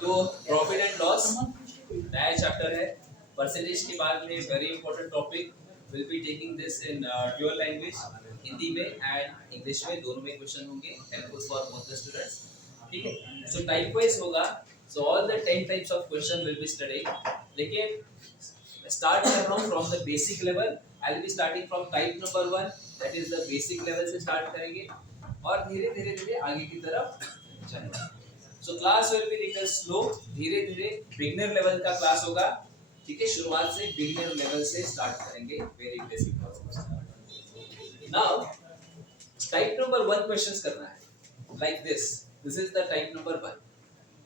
तो profit and loss नया chapter है। परसेंटेज के बाद में very important topic will be taking this in dual language, Hindi में एंड इंग्लिश में, दोनों में क्वेश्चन होंगे, helpful for both the students. ठीक है, सो टाइप वाइज होगा, so all the 10 types of question will be studied. लेकिन स्टार्ट कर रहा हूँ from the basic level. I will be starting from type number 1, that is the basic level से start करेंगे और धीरे धीरे धीरे आगे की तरफ चलेंगे। So class will be little slow, धीरे धीरे बिगिनर लेवल का क्लास होगा। ठीक है, शुरुआत से बिगिनर लेवल से स्टार्ट करेंगे, very basic. Now type number 1 questions करना है like this is the type number 1।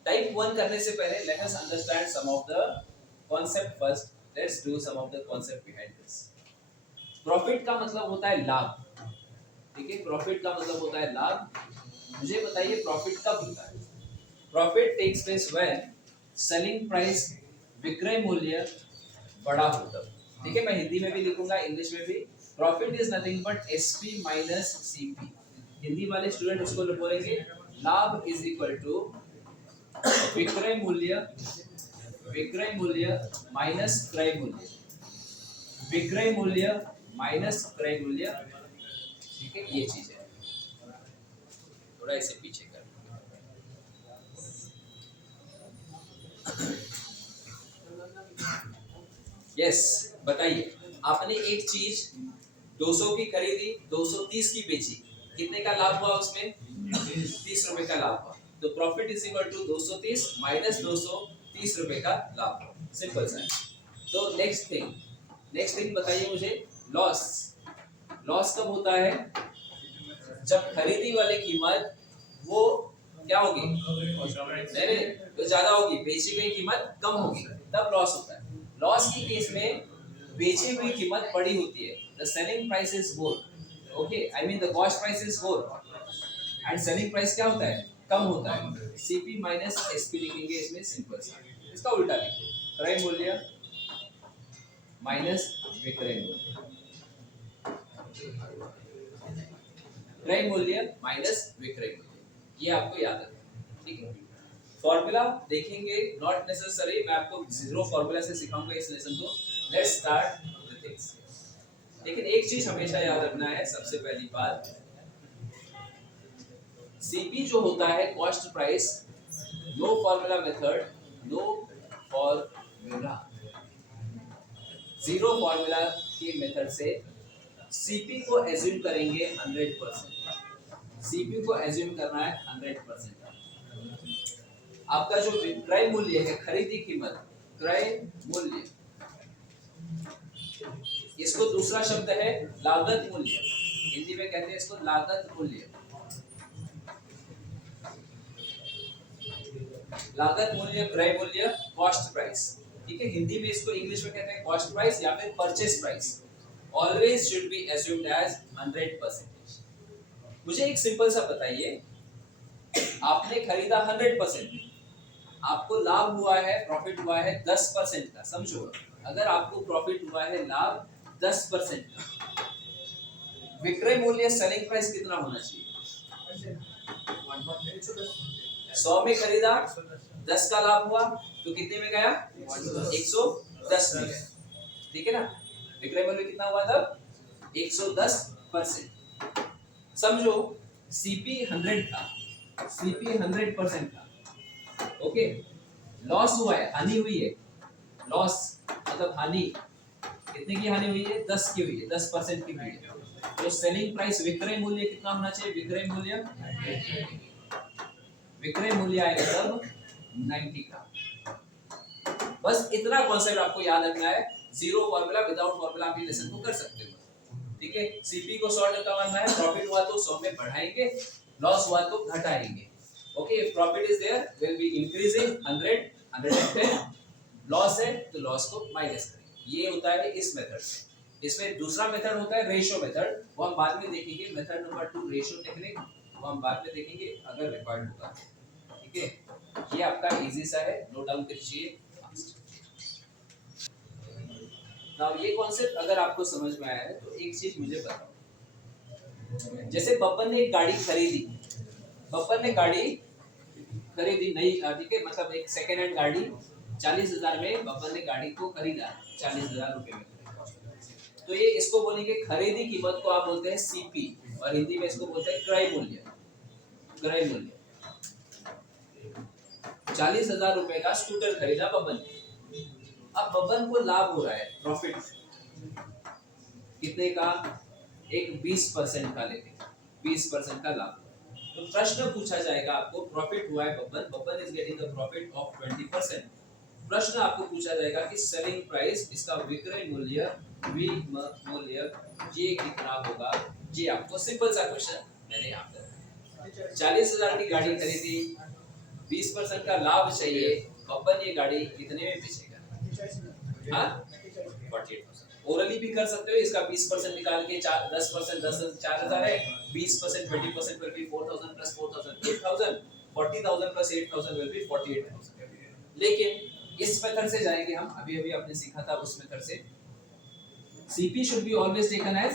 Type 1 करने से पहले let us understand some of the concept first. Let's do some of the concept behind this. Profit का मतलब होता है लाभ। ठीक है, प्रॉफिट का मतलब होता है लाभ। मुझे बताइए प्रॉफिट कब होता है? Profit takes place when selling price, विक्रय मूल्य बड़ा हो तब। ठीक है, मैं हिंदी में भी लिखूंगा, इंग्लिश में भी। Profit is nothing but SP minus CP. Hindi वाले स्टूडेंट इसको बोलेंगे लाभ इज इक्वल टू विक्रय मूल्य, विक्रय मूल्य माइनस क्रय मूल्य, विक्रय मूल्य माइनस क्रय मूल्य। ठीक है, ये चीज है। थोड़ा इसे पीछे कर। यस, बताइए आपने एक चीज 200 की खरीदी, 230 की बेची, कितने का लाभ हुआ उसमें? 30 रुपए का लाभ हुआ। तो profit is equal to 230 minus 230 रुपए का लाभ। सिंपल सा। तो नेक्स्ट थिंग बताइए मुझे, लॉस। लॉस कब होता है? जब खरीदी वाली कीमत वो क्या होगी? नहीं, तो ज्यादा होगी, बेची गई कीमत कम होगी, तब लॉस होता है। लॉस की केस में बेची हुई कीमत बड़ी होती है, the selling price is more, okay, I mean the cost price is more and selling price क्या होता है? कम होता है। सीपी माइनस एसपी लिखेंगे इसमें, सिंपल सा। इसका उल्टा लिखो, क्रय मूल्य माइनस विक्रय मूल्य, क्रय मूल्य माइनस विक्रय मूल्य, ये आपको याद रखना। ठीक है, फॉर्मूला देखेंगे, नॉट नेसेसरी, मैं आपको जीरो फॉर्मूला से सिखाऊंगा इस लेसन को। Let's start the things. लेकिन एक चीज हमेशा याद रखना है, सबसे पहली बात, सीपी जो होता है cost price, no formula method, no formula, zero formula के मेथड से सीपी को एज्यूम करेंगे 100%। सीपी को एज्यूम करना है 100%। आपका जो क्रय मूल्य है, खरीदी कीमत, क्रय मूल्य, इसको दूसरा शब्द है लागत मूल्य, हिंदी में कहते हैं इसको लागत मूल्य। लागत मूल्य, क्रय मूल्य, कॉस्ट प्राइस। ठीक है, हिंदी में इसको इंग्लिश में कहते हैं कॉस्ट प्राइस या फिर purchase price. Always should be assumed as 100%। मुझे एक सिंपल सा बताइए, आपने खरीदा 100%, आपको लाभ हुआ है, प्रॉफिट हुआ है 10% का। समझो, अगर आपको प्रॉफिट हुआ है लाभ 10% का, विक्रय मूल्य सेलिंग प्राइस कितना होना चाहिए? 100 में खरीदा, 10 का लाभ हुआ, तो कितने में गया? 110 में गया। ठीक है ना, विक्रय मूल्य कितना हुआ तब? 110%। समझो सीपी 100 का, सीपी 100% का, ओके। लॉस हुआ है, हानि हुई है, लॉस मतलब हानि, कितने की हानि हुई है? 10 की हुई है, 10% की हुई है। तो सेलिंग प्राइस, विक्रय मूल्य कितना होना चाहिए? विक्रय मूल्य, विक्रय मूल्य आएगा तब 90 का। बस इतना कॉन्सेप्ट आपको याद रखना है, जीरो फॉर्मूला, विदाउट फॉर्मूला आप ये लेसन को कर सकते हो। ठीक है, सीपी को 100 करना है, प्रॉफिट हुआ तो 100 में बढ़ाएंगे, लॉस हुआ तो घटाएंगे। Okay, profit is there, will be increasing 100, 110, loss है तो लॉस को माइनस करेंगे। ये होता है इस मेथड से। इसमें दूसरा मेथड होता है रेशियो मेथड, वो हम बाद में देखेंगे। मेथड नंबर 2 रेशियो टेक्निक, वो हम बाद में देखेंगे अगर रिक्वायर्ड होगा। ठीक है, ये आपका इजी सा है, नोट डाउन कीजिए। नाउ ये कॉन्सेप्ट अगर आपको समझ में आया है तो एक चीज मुझे बताओ, जैसे बब्बन ने एक गाड़ी खरीदी, बब्बन ने गाड़ी खरीदी नई, ठीक है, मतलब एक सेकेंड हैंड गाड़ी 40,000 में बब्बन ने गाड़ी को खरीदा 40,000 रुपए में। तो ये इसको बोलेंगे खरीदी कीमत को आप बोलते हैं सीपी, और हिंदी में इसको बोलते हैं क्रय मूल्य। क्रय मूल्य 40,000 रुपए का स्कूटर खरीदा बब्बन ने। अब बब्बन को लाभ हो रहा है, प्रॉफिट कितने का, एक 20% का लेके 20% का लाभ। तो प्रश्न पूछा जाएगा आपको, प्रॉफिट हुआ है Babban, Babban is getting the profit of 20%। प्रश्न आपको पूछा जाएगा कि सेलिंग प्राइस, इसका विक्रय मूल्य मूल्य ये कितना होगा। ये आपको सिंपल सा क्वेश्चन मैंने यहाँ पर 40,000 की गाड़ी खरीदी, 20% का लाभ चाहिए, बब्बन ये गाड़ी कितने में बेचेगा? हाँ 48%। ओरली भी कर सकते हो, इसका 20% निकाल के 10%, 4,000 है, 20% 20% will be 4,000 plus 4,000 8,000, 40,000 plus 8,000 will be 48,000। लेकिन इस मेथड से जाएंगे हम, अभी अभी आपने सीखा था उस मेथड से। CP should be always taken as,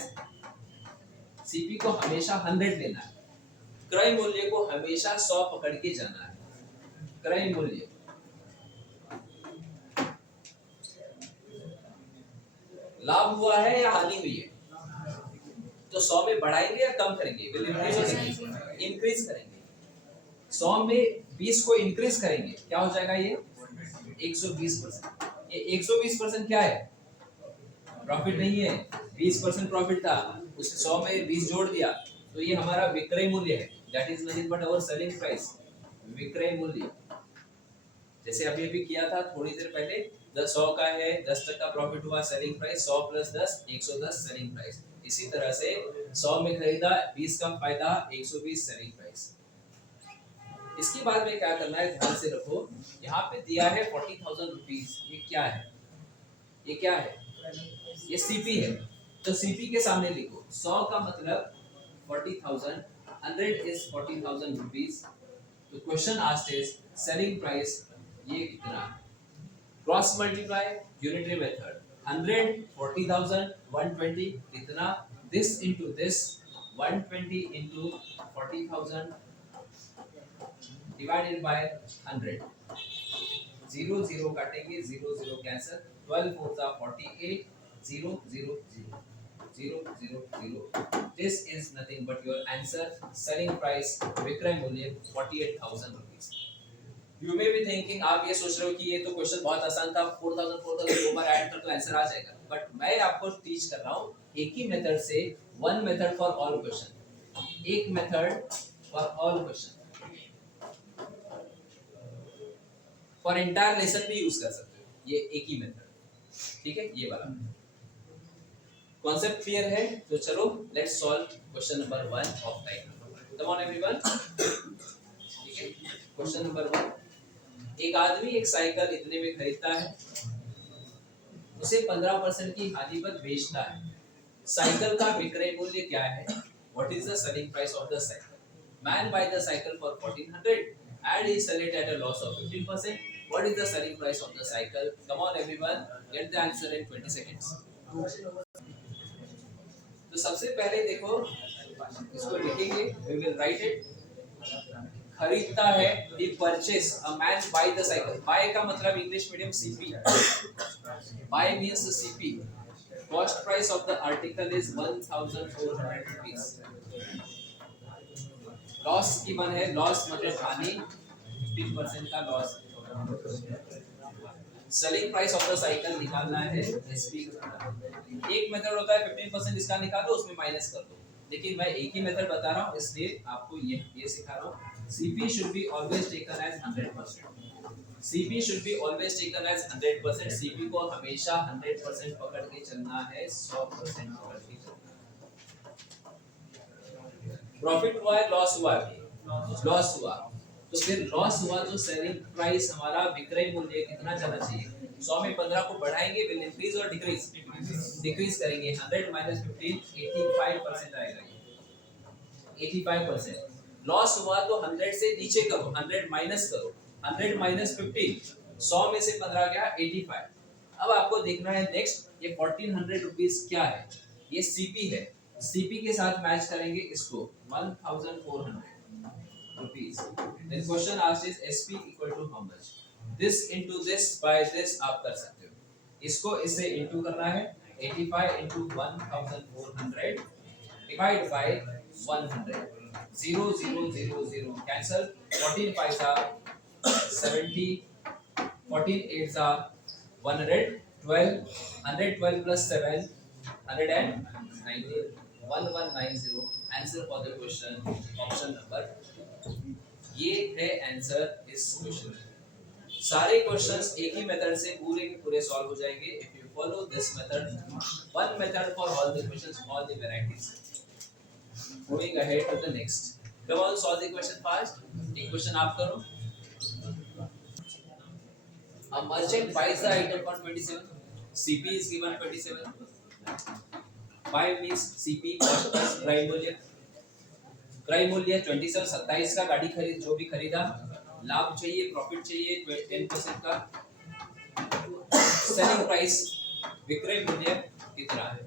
CP को हमेशा 100 लेना है, क्रय मूल्य को हमेशा 100 पकड़ के जाना है। क्रय मूल्य लाभ हुआ है या हानि हुई है, तो 100 में बढ़ाएंगे या कम करेंगे? इंक्रीज करेंगे। 100 में 20 को इंक्रीज करेंगे, क्या हो जाएगा ये 120%। ये 120% क्या है? प्रॉफिट नहीं है, 20% प्रॉफिट था, उस 100 में 20 जोड़ दिया, तो ये हमारा विक्रय मूल्य है। That is nothing but our selling price, विक्रय मूल्य। जैसे अभी अभी किया था थोड़ी देर पहले, 100 का है, 10% प्रॉफिट हुआ, selling price 100 plus 10 110 selling price. इसी तरह से 100 में खरीदा, 20 का फायदा, 120 सेलिंग प्राइस। इसके बाद में क्या करना है, ध्यान से रखो, यहाँ पे दिया है 40,000 रुपीज। ये क्या है? ये क्या है? ये सीपी है। तो सीपी के सामने लिखो 100 का मतलब 40,000, 100 इज 40,000 रुपीज। तो question asked is selling price ये कितना? क्रॉस मल्टीप्लाई, यूनिटरी मेथड, 100 40,000 120 कितना, this into this 120 into 40,000 divided by 100। 0 0 काटेंगे, 0 0 कैंसिल, 12 4 सा 48, 0 0 0 0 0 0। This is nothing but your answer, selling price विक्रय मूल्य 48,000 rupees. You may be thinking, आप ये सोच रहे हो कि ये तो क्वेश्चन बहुत आसान था, 4,000 दो बार ऐड कर तो आंसर आ जाएगा। बट मैं आपको टीच कर रहा हूँ एक ही मेथड से, one method for all question, एक method for all question. For entire lesson भी यूज कर सकते हो, ये एक ही मेथड, ठीक है। ये वाला कॉन्सेप्ट क्लियर है? तो चलो let's solve question number 1 of type. Come on everyone, ठीक है। क्वेश्चन नंबर 1, एक आदमी एक साइकिल इतने में खरीदता है, उसे 15% की हानि पर बेचता है। साइकिल का विक्रय मूल्य क्या है? What is the selling price of the cycle? Man by the cycle for 1400 and he sell it at a loss of 15%. What is the selling price of the cycle? Come on everyone, get the answer in 20 seconds. तो सबसे पहले देखो, इसको लिखेंगे, we will write it। खरीदता है, he purchase, a man buy the cycle। buy का मतलब English medium CP, buy means CP। cost price of the article is 1,400 rupees। Loss की मन है, लॉस मतलब हानि, 15% का loss. Selling price of the cycle निकालना है, एसपी। एक मेथड होता है 15% इसका निकालो, उसमें माइनस कर दो, लेकिन मैं एक ही मेथड बता रहा हूँ, इसलिए आपको ये सिखा रहा हूँ। CP should be always taken as 100%। CP should be always taken as 100%। CP को हमेशा 100% पकड़ के चलना है, 100% पकड़ के चलना है। प्रॉफिट हुआ है, लॉस हुआ है, लॉस हुआ, तो फिर लॉस हुआ तो सेलिंग प्राइस हमारा विक्रय मूल्य कितना जाना चाहिए? 100 में 15 को बढ़ाएंगे, विल इंक्रीज और डिक्रीज? डिक्रीज करेंगे। 100 माइनस 15 85% आएगा, ये 85%। लॉस हुआ तो 100 से नीचे करो, 100 माइनस करो, 100 माइनस 15, 100 में से 15 गया 85। अब आपको देखना है नेक्स्ट, ये 1400 रुपीस क्या है? ये सीपी है, सीपी के साथ मैच करेंगे इसको 1400। rupees. Then question asked is SP equal to how much? This into this by this आप कर सकते हो. इसको इससे into करना है. 85 into 1400 divide by 100. 0 0 0 0 cancel. 14 5s are 70. 14 8s are 112. 112 plus 7 190. 1190. Answer for the question option number. ये है आंसर इस क्वेश्चन का. सारे क्वेश्चंस एक ही मेथड से पूरे के पूरे सॉल्व हो जाएंगे if you follow this method. One method for all the questions, all the varieties. Moving ahead to the next. Come on solve the question fast. एक क्वेश्चन आप करो. A merchant buys the item for 27. CP is given 27. Buy means CP cost plus क्रय मूल्य. क्रय मूल्य 27. 27 का गाड़ी खरीद जो भी खरीदा. लाभ चाहिए, प्रॉफिट चाहिए 10% का. सेलिंग प्राइस विक्रय मूल्य कितना है.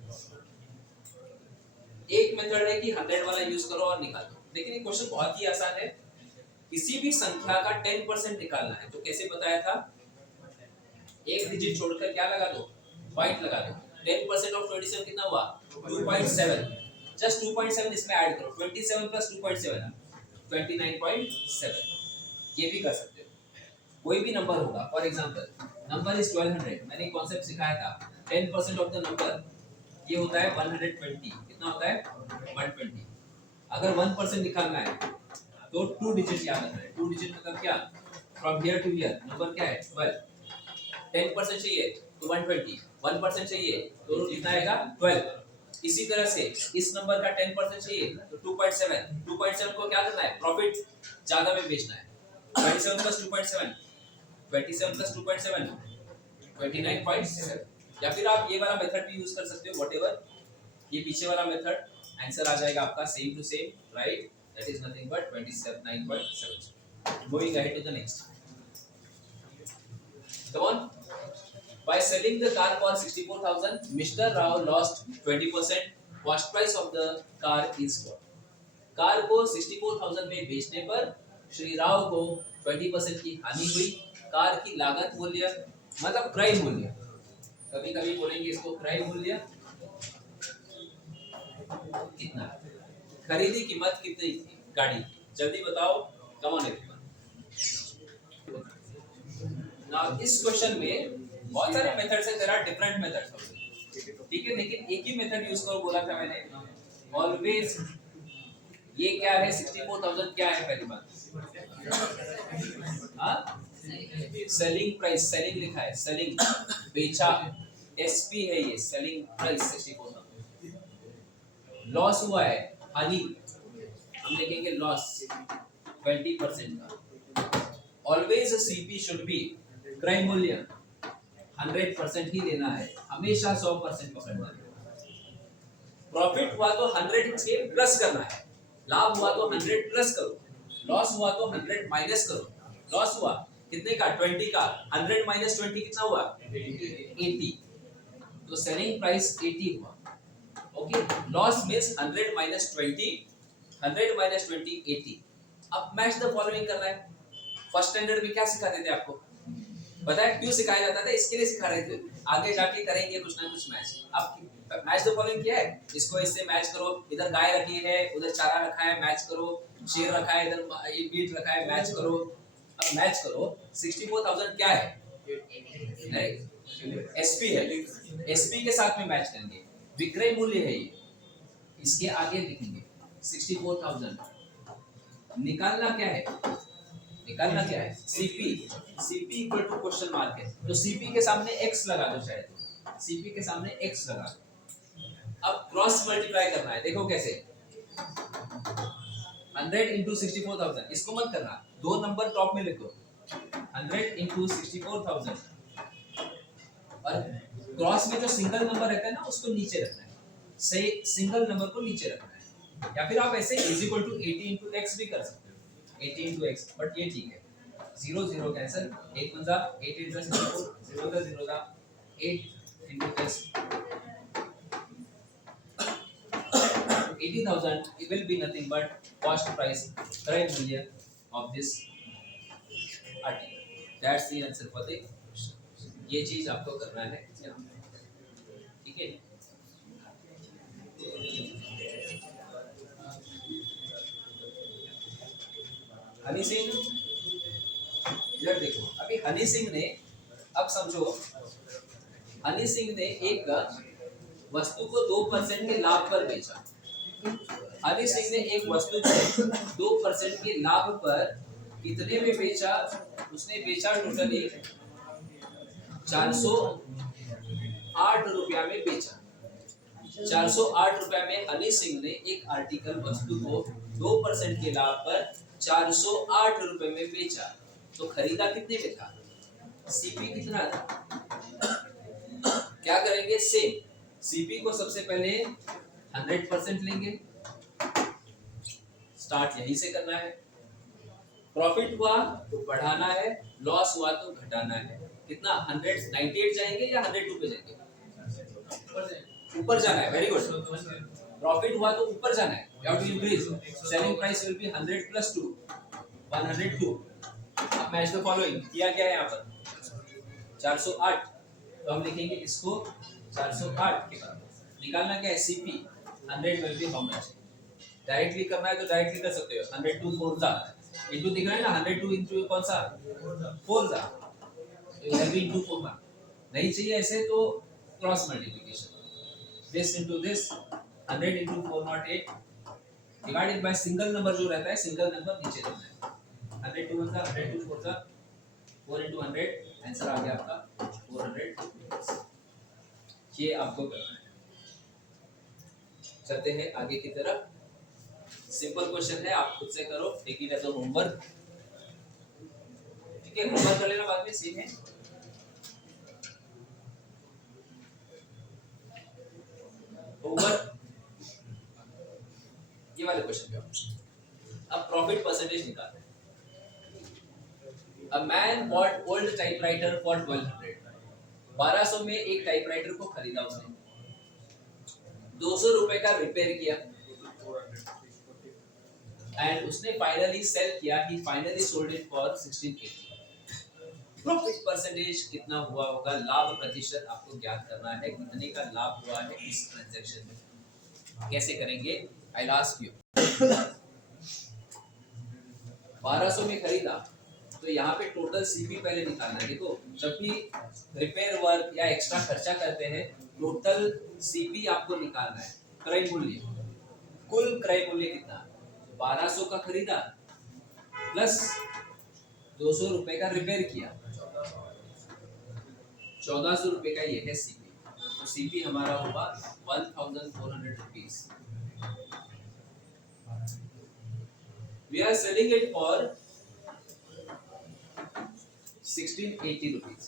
एक मेथड है कि 100 वाला यूज करो और निकालो. लेकिन ये क्वेश्चन बहुत ही आसान है. किसी भी संख्या का 10% निकालना है. तो कैसे बताया था? एक डिजिट छोड़कर क्या लगा दो? पॉइंट लगा दो. 10% ऑफ 27 कितना हुआ? 2.7. जस्ट 2.7 इसमें ऐड करो. 27 plus 2.7 29.7. ये भी कर सकते हो. कोई भी नंबर होगा. For example number is 1200. मैंने कॉन्सेप्ट सिखाया था. 10% ऑफ द नंबर ये होता है 120. कितना होता है? 120. अगर 1% निकालना है तो 2 डिजिट याद रखना है. 2 डिजिट मतलब क्या? From here to here number क्या है? 12. 10% चाहिए तो 120. 1% चाहिए तो कितना आएगा? 12. इसी तरह से इस नंबर का 10% चाहिए तो 2.7. 2.7 को क्या करना है? प्रॉफिट ज्यादा में बेचना है. 27 plus 2.7 27 plus 2.7 29.7. या फिर आप ये वाला मेथड भी यूज कर सकते हो. व्हाटएवर ये पीछे वाला मेथड. आंसर आ जाएगा आपका same to same. Right? That is nothing but 29.7. Moving ahead to the next. Come on. By selling the car for 64,000, Mr. Rao lost 20%. Cost price of the car is what? Car को 64,000 में बेचने पर श्री राव को 20% की हानि हुई. Car की लागत मूल्य मतलब क्रय मूल्य. कभी-कभी बोलेंगे इसको क्रय मूल्य कितना. खरीदी कीमत कितनी थी गाड़ी की? जल्दी बताओ. Come on everyone. नाउ इस क्वेश्चन में बहुत सारे मेथड्स हैं. There are different methods. ठीक है, लेकिन एक ही मेथड यूज करो बोला था मैंने. ऑलवेज ये क्या है? 64,000 क्या है? पहली बात हाँ, सेलिंग प्राइस. सेलिंग लिखा है. सेलिंग बेचा. एसपी है ये. Selling price 64,000. लॉस हुआ है हानि. हम लिखेंगे लॉस 20% का. ऑलवेज सीपी शुड बी क्रय मूल्य 100% ही देना है. हमेशा 100% पकड़ना है. प्रॉफिट हुआ तो 100 से प्लस करना है. लाभ हुआ तो 100 प्लस करो. लॉस हुआ तो 100 माइनस करो. लॉस हुआ कितने का? 20 का. 100 माइनस 20 कितना हुआ? 80. तो सेलिंग प्राइस 80 हुआ. Okay. Loss means 100 minus 20. 100 minus 20 80. अब मैच द फॉलोइंग करना है. फर्स्ट स्टैंडर्ड में क्या सिखाते थे आपको? पता है क्यों सिखाया जाता था? इसके लिए सिखा रहे थे. आगे जाके करेंगे कुछ ना कुछ मैच. अब मैच द फॉलोइंग क्या है? इसको इससे मैच करो. इधर गाय रखी है, उधर चारा रखा है, मैच करो. शेर रखा है, इधर ये मीट रखा है, मैच करो. अब मैच करो. 64,000 क्या है? एसपी है. एसपी के साथ में मैच करेंगे. विक्रय मूल्य है ये. इसके आगे लिखेंगे 64,000. निकालना क्या है? निकालना क्या है? CP. CP equal to question mark है. तो सीपी के सामने एक्स लगा दो. शायद सीपी के सामने एक्स लगा दो. अब क्रॉस मल्टीप्लाई करना है. देखो कैसे. 100 into 64,000. इसको मत करना. दो नंबर टॉप में लिखो. 100 into 64,000. और क्रॉस में जो सिंगल नंबर रहता है ना उसको नीचे रखना है. से सिंगल नंबर को नीचे रखना है. या फिर आप ऐसे is equal to 80 into x भी कर सकते हो. 80 into x. बट ये ठीक है. 0 0 cancel. 8 1 8 8 64. 0 0 8 into x. 80,000 it will be nothing but cost price क्रय मूल्य of this article. That's the answer for the question. ये चीज आपको करना है यहाँ पे, ठीक है। हनी सिंह, इधर देखो, अभी हनी सिंह ने, अब समझो, हनी सिंह ने एक वस्तु को 2% के लाभ पर बेचा। हनी सिंह ने एक वस्तु को 2% के लाभ पर कितने में बेचा? उसने बेचा टोटली 408 रुपया में बेचा। 408 रुपया में हनी सिंह ने एक आर्टिकल वस्तु को 2% के लाभ पर 408 रुपए में बेचा। तो खरीदा कितने में था? सीपी कितना था? क्या करेंगे? सेम सीपी को सबसे पहले 100% लेंगे, स्टार्ट यहीं से करना है। प्रॉफिट हुआ तो बढ़ाना है, लॉस हुआ तो घटाना है। कितना? 198 जाएंगे या 102 पे जाएंगे? ऊपर जाना है। Very good. प्रॉफिट हुआ तो ऊपर जाना है, you have to increase. Selling price will be 100 plus 2, 102. अब मैच द फॉलोइंग किया क्या है यहाँ पर? 408, तो हम लिखेंगे इसको 408 के बराबर। निकालना क्या है? CP 100 will be how much? Directly करना है तो डायरेक्टली कर सकते हो। 102 4 जा इनटू दिख रहा है ना, 102 इनटू कौन सा? 4 जा, तो इधर भी इनटू 4 ना। नहीं चाहिए ऐसे तो cross multiplication, this into this 100 into 408 divided by single number जो रहता है, सिंगल नंबर नीचे रखना है। 100 टू 1 100 टू 4 जा 4 into 100, आंसर आ गया आपका 400। ये आपको करना है। चलते हैं आगे की तरफ। सिंपल क्वेश्चन है, आप खुद से करो, take it as a homework. ठीक है, होमवर्क कर लेना बाद में, सेम है। होमवर्क ये वाले क्वेश्चन पे अब प्रॉफिट परसेंटेज निकालना है। A man bot old typewriter for 1200। 1200 में एक टाइपराइटर को खरीदा उसने, 200 रुपए का रिपेयर किया एंड उसने फाइनली सेल किया। He finally sold it for 1680। Profit percentage कितना हुआ होगा? लाभ प्रतिशत आपको ज्ञात करना है, कितने का लाभ हुआ है इस ट्रांजैक्शन में। कैसे करेंगे? I ask you. 1200 में खरीदा तो यहाँ पे टोटल सीपी पहले निकालना है। देखो, जब भी रिपेयर वर्क या एक्स्ट्रा खर्चा करते हैं, टोटल सीपी आपको निकालना है। क्रय मूल्य, कुल क्रय मूल्य कितना? 1200 का खरीदा प्लस 200 रुपए का रिपेयर किया, 1400 रुपए का ये है सीपी। तो सीपी हमारा होगा 1400 rupees. We are selling it for 1680 rupees.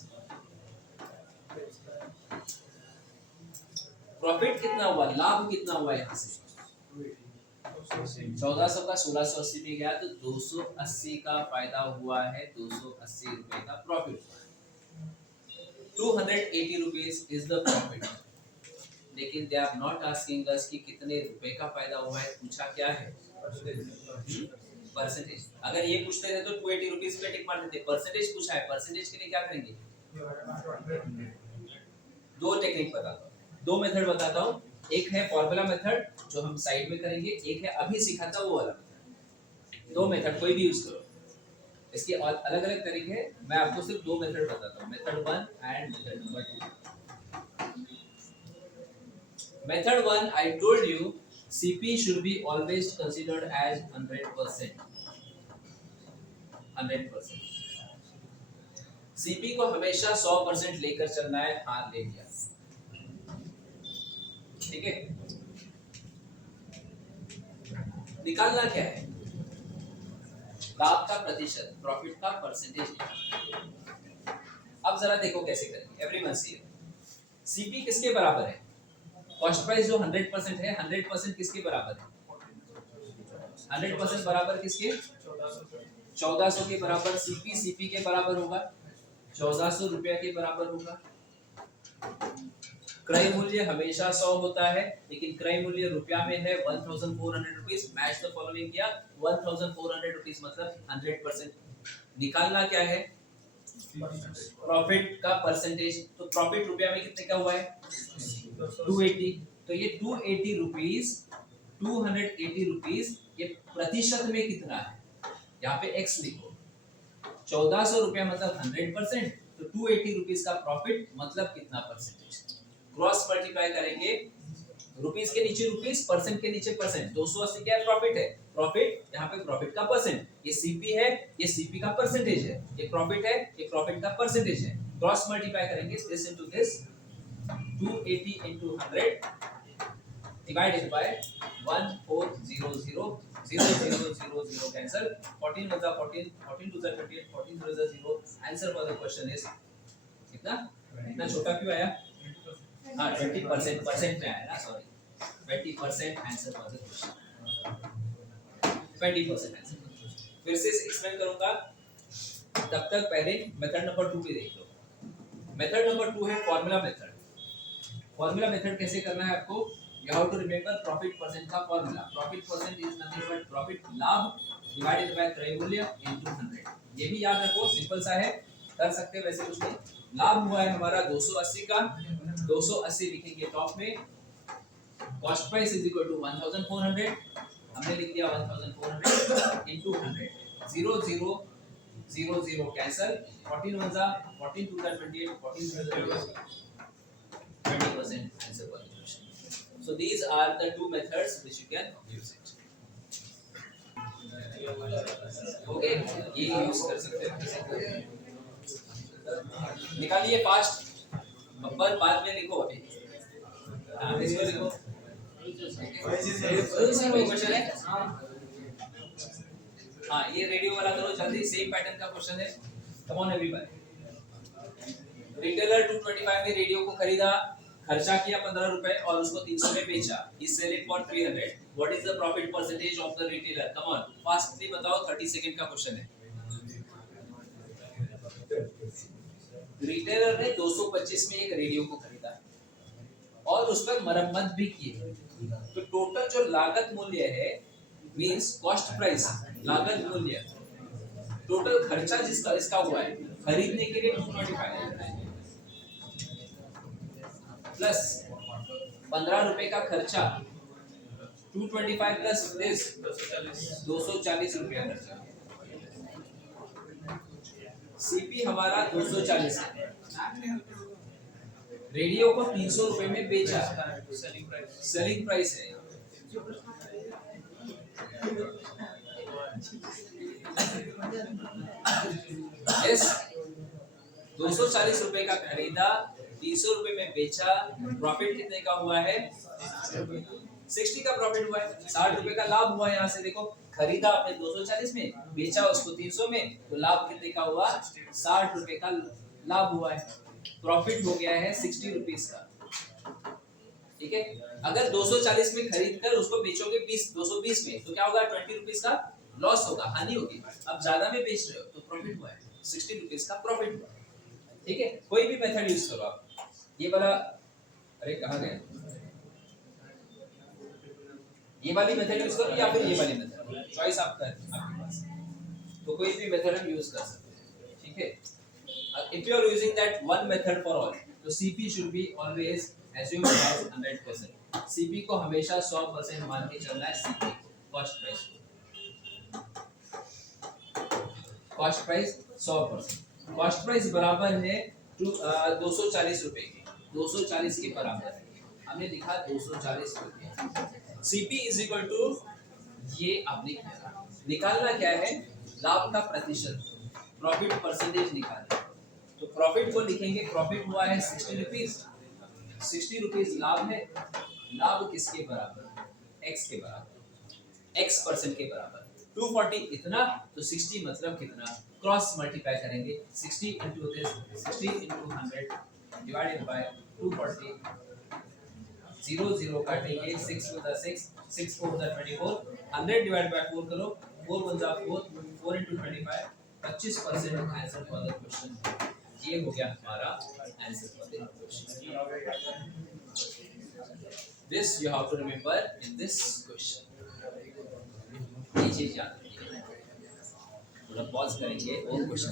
Profit कितना हुआ? लाभ कितना हुआ? यहाँ से 1400 का 1680 में गया तो 280 का फायदा हुआ है, 280 रुपए का प्रॉफिट हुआ है। 280 रुपीस इज द प्रॉफिट। लेकिन they are not asking us कि कितने रुपए का फायदा हुआ है, पूछा क्या है? परसेंटेज। अगर ये पूछते थे तो 280 रुपीस पे टिक मार देते। परसेंटेज पूछा है, परसेंटेज के लिए क्या करेंगे? दो टेक्निक बताता हूँ, दो मेथड बताता हूँ। एक है फॉर्मूला मेथड जो हम साइड में करेंगे, एक है अभी सिखाता वो वाला। दो मेथड कोई भी यूज करो, इसके अलग अलग तरीके हैं। मैं आपको सिर्फ दो मेथड बताता हूँ, method 1 and method number 2। Method 1, I told you CP should be always considered as 100%. 100%। CP को हमेशा 100% लेकर चलना है। हाँ, ले लिया, ठीक है। निकालना क्या है? लाभ का प्रतिशत, प्रॉफिट का परसेंटेज। अब जरा देखो कैसे करेंगे। एवरीवन सी सीपी किसके बराबर है? कॉस्ट प्राइस जो 100% है, 100% किसके बराबर है? 100% बराबर किसके? 1400 के बराबर। सीपी के बराबर होगा 1400 रुपया के बराबर होगा। क्रय मूल्य हमेशा 100 होता है, लेकिन क्रय मूल्य रुपया में है 1400 रुपीस। मैच द फॉलोइंग किया, 1400 रुपीस मतलब 100%। निकालना क्या है, प्रॉफिट का परसेंटेज। तो प्रॉफिट रुपया में कितने का हुआ है 280, तो ये 280 रुपीस 280 रुपीस ये प्रतिशत में कितना है, यहाँ पे x लिखो। 1400 रुपया मतलब 100%, तो 280 रुपीस का प्रॉफिट मतलब कितना परसेंटेज। क्रॉस मल्टीप्लाई करेंगे, रुपीस के नीचे रुपीस, परसेंट के नीचे परसेंट। 280 क्या प्रॉफिट है, प्रॉफिट यहाँ पे प्रॉफिट का परसेंट, ये सीपी है, ये सीपी का परसेंटेज है, ये प्रॉफिट है, ये प्रॉफिट का परसेंटेज है। क्रॉस मल्टीप्लाई करेंगे this into this, 280 into 100 divided by 1400 0000 cancel, 14 with the 14 14 to the 28 14 to the 0। Answer for the question is कितना, इतना छोटा क्यों आया, हाँ 20% परसेंट में आया ना, sorry 20% answer for the question, 20% answer. फिर से एक्सप्लेन करूंगा, तब तक पहले मेथड नंबर 2 भी देख लो। मेथड नंबर 2 है फॉर्मूला मेथड। फॉर्मूला मेथड कैसे करना है आपको, you have to remember profit percent का formula. Profit percent is nothing but profit लाभ डिवाइडेड बाय क्रय मूल्य इनटू 100। ये भी याद रखो, सिंपल सा है, कर सकते हैं वैसे कुछ नहीं। लाभ हुआ है हमारा 280 का, 280 लिखेंगे टॉप में। Cost price is equal to 1400, हमने लिख दिया 1400 इनटू 100। 0 0 0 0 कैंसल, 14 1 जा 14 2 जा 28 14 0 0 20% answer for the question. So these are the two methods which you can use it. Okay, ये यूज कर सकते हैं। निकालिए फास्ट, बब्बर बाद में लिखो अभी, हाँ इसको लिखो। कोई क्वेश्चन है, हाँ ये रेडियो वाला करो जल्दी, सेम पैटर्न का क्वेश्चन है। Come on everybody. रिटेलर 225 में रेडियो को खरीदा, खर्चा किया 15 रुपए और उसको 300 में बेचा। He sell it for 300. What is the profit percentage of the retailer? Come on, fastly बताओ, 30 सेकंड का क्वेश्चन है। रिटेलर ने 225 में एक रेडियो को खरीदा और उस पर मरम्मत भी की, तो टोटल जो लागत मूल्य है मींस कॉस्ट प्राइस, लागत मूल्य, टोटल खर्चा जिसका इसका हुआ है खरीदने के लिए 225 प्लस 15 रुपए का खर्चा, 225 प्लस दिस 240 रुपया खर्चा। सीपी हमारा 240 है, रेडियो को 300 रुपए में बेचा, सेलिंग प्राइस है। यस 240 रुपए का खरीदा, 300 रुपए में बेचा, प्रॉफिट कितने का हुआ है 60 का प्रॉफिट हुआ है, 60 रुपए का लाभ हुआ है। यहाँ से देखो, खरीदा आपने 240 में, बेचा उसको 300 में, तो लाभ कितने का हुआ 60 रुपए का लाभ हुआ है। प्रॉफिट हो गया है 60 रुपीस का, ठीक है। अगर 240 में खरीद कर उसको बेचोगे 220 में, तो क्या होगा 20 रुपीस का लॉस होगा, हानि होगी। अब ज्यादा में बेच रहे हो तो प्रॉफिट हुआ है 60 रुपीस का प्रॉफिट हुआ, ठीक है। कोई भी मेथड यूज करो आप, ये वाला, अरे कहाँ गए, ये वाली मेथड यूज करो या फिर ये वाली मेथड, चॉइस आपका है, आपके पास, तो कोई भी मेथड हम यूज कर सकते हैं, ठीक है। If you are using that one method for all, तो CP should be always assumed as 100%। CP को हमेशा 100% मान के चलना है, सीपी कॉस्ट प्राइस को, कॉस्ट प्राइस 100%, कॉस्ट प्राइस बराबर है 240 रुपए की, 240 के बराबर है, हमने लिखा 240 रुपए। सीपी इज इक्वल टू, ये आपने किया, निकालना क्या है लाभ का प्रतिशत, प्रॉफिट परसेंटेज निकालना। तो प्रॉफिट को लिखेंगे, प्रॉफिट हुआ है 60 रुपीस, 60 रुपीस लाभ है, लाभ किसके बराबर, x के बराबर, x परसेंट के बराबर। 240 इतना, तो 60 मतलब कितना, क्रॉस मल्टीप्लाई करेंगे, 60 into this, 60 into 100 divided by 240, 0 0 काटेंगे, 6 with the 6, 6 4 the 24, 100 divided by 4 करो, 4 1 जा 4, 4 into 25, 25% answer for the question. ये हो गया हमारा answer for the question. This you have to remember in this question. ये चीज याद रखिए. थोड़ा पॉज करेंगे और क्वेश्चन